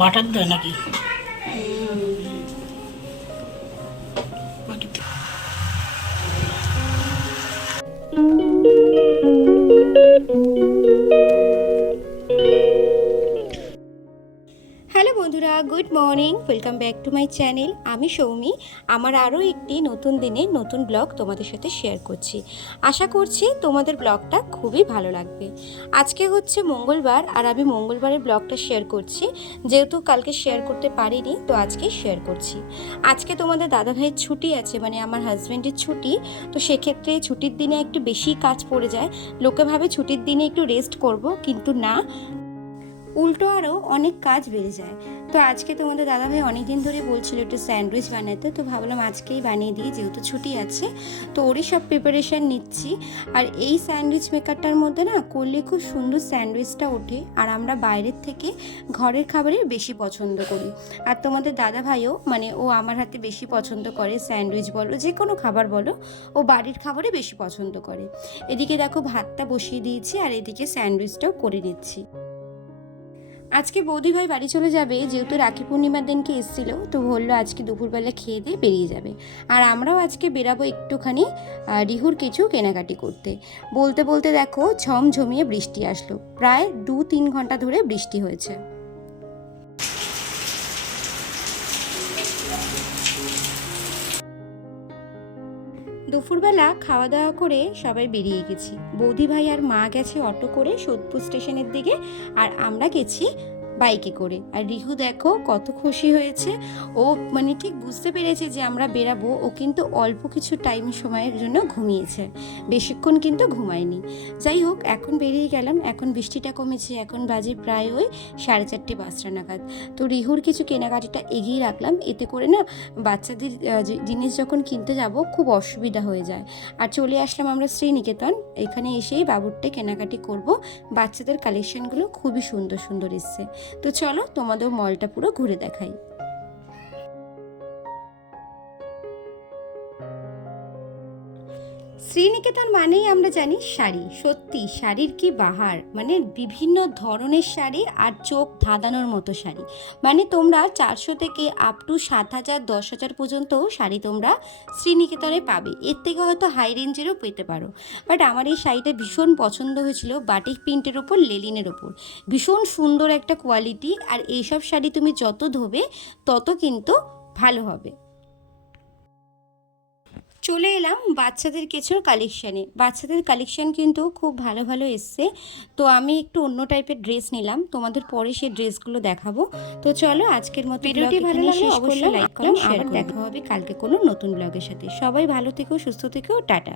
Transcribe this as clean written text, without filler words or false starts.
Butter দেয় নাকি? Hello বন্ধুরা, good morning, welcome back to my channel. আমি সৌমি। আমার আরও একটি নতুন দিনে নতুন ব্লগ তোমাদের সাথে শেয়ার করছি। আশা করছি তোমাদের ব্লগটা খুবই ভালো লাগবে। আজকে হচ্ছে মঙ্গলবার, আর আমি মঙ্গলবারের ব্লগটা শেয়ার করছি, যেহেতু কালকে শেয়ার করতে পারিনি, তো আজকে শেয়ার করছি। আজকে তোমাদের দাদাভাইয়ের ছুটি আছে, মানে আমার হাজব্যান্ডের ছুটি। তো সেক্ষেত্রে ছুটির দিনে একটু বেশি কাজ পড়ে যায়। লোকে ভাবে ছুটির দিনে একটু রেস্ট করব, কিন্তু না, উল্টো আরও অনেক কাজ বেড়ে যায়। তো আজকে তোমাদের দাদাভাই অনেকদিন ধরে বলছিল একটু স্যান্ডউইচ বানাতে, তো ভাবলাম আজকেই বানিয়ে দিই, যেহেতু ছুটি আছে। তো ওরই সব প্রিপারেশান নিচ্ছি। আর এই স্যান্ডউইচ মেকারটার মধ্যে না করলে খুব সুন্দর স্যান্ডউইচটা ওঠে, আর আমরা বাইরের থেকে ঘরের খাবারের বেশি পছন্দ করি। আর তোমাদের দাদাভাইও, মানে ও আমার হাতে বেশি পছন্দ করে, স্যান্ডউইচ বলো, যে কোনো খাবার বলো, ও বাড়ির খাবারে বেশি পছন্দ করে। এদিকে দেখো ভাতটা বসিয়ে দিয়েছি, আর এদিকে স্যান্ডউইচটাও করে নিচ্ছি। আজকে বৌদিভাই বাড়ি চলে যাবে, যেহেতু রাখি পূর্ণিমার দিনকে এসেছিল, তো বললো আজকে দুপুরবেলা খেয়ে দিয়ে বেরিয়ে যাবে। আর আমরাও আজকে বেরাবো একটুখানি রিহুর কিছু কেনাকাটি করতে। বলতে বলতে দেখো ঝমঝমিয়ে বৃষ্টি আসলো। প্রায় 2-3 ঘন্টা ধরে বৃষ্টি হয়েছে। দুপুরবেলা খাওয়া দাওয়া করে সবাই বেরিয়ে গেছি। বৌদিভাই আর মা গেছে অটো করে সোদপুর স্টেশনের দিকে, আর আমরা গেছি বাইকে করে। আর রিহু দেখো কত খুশি হয়েছে। ও মানে ঠিক বুঝতে পেরেছে যে আমরা বেরাবো। ও কিন্তু অল্প কিছু সময়ের জন্য ঘুমিয়েছে, বেশিক্ষণ কিন্তু ঘুমায়নি। যাই হোক, এখন বেরিয়ে গেলাম। এখন বৃষ্টিটা কমেছে, এখন বাজে প্রায় ওই 4:30-5টা নাগাদ। তো রিহুর কিছু কেনাকাটিটা এগিয়ে রাখলাম, এতে করে না বাচ্চাদের জিনিস যখন কিনতে যাব খুব অসুবিধা হয়ে যায়। আর চলে আসলাম আমরা শ্রীনিকেতন। এখানে এসেই বাবুরটে কেনাকাটি করব। বাচ্চাদের কালেকশনগুলো খুবই সুন্দর সুন্দর এসছে। তো চলো তোমাদের মলটা পুরো ঘুরে দেখাই। শ্রীনিকেতন মানেই আমরা জানি শাড়ি। সত্যি শাড়ির কি বাহার, মানে বিভিন্ন ধরনের শাড়ি, আর চোখ ধাঁধানোর মতো শাড়ি। মানে তোমরা 400 থেকে আপ টু 7,000 10,000 পর্যন্ত শাড়ি তোমরা শ্রীনিকেতনে পাবে। এর থেকে হয়তো হাই রেঞ্জেরও পেতে পারো। বাট আমার এই শাড়িটা ভীষণ পছন্দ হয়েছিল, বাটিক প্রিন্টের ওপর, লেলিনের ওপর। ভীষণ সুন্দর একটা কোয়ালিটি। আর এইসব শাড়ি তুমি যত ধোবে তত কিন্তু ভালো হবে। চলে এলাম বাচ্চাদের কিছু কালেকশানে। বাচ্চাদের কালেকশান কিন্তু খুব ভালো ভালো এসছে। তো আমি একটু অন্য টাইপের ড্রেস নিলাম, তোমাদের পরে সেই ড্রেসগুলো দেখাবো। তো চলো আজকের মতো ভিডিওটি ভালো লাগলে অবশ্যই লাইক করো। আবার দেখা হবে কালকে কোনো নতুন ব্লগের সাথে। সবাই ভালো থেকো, সুস্থ থেকো, টাটা।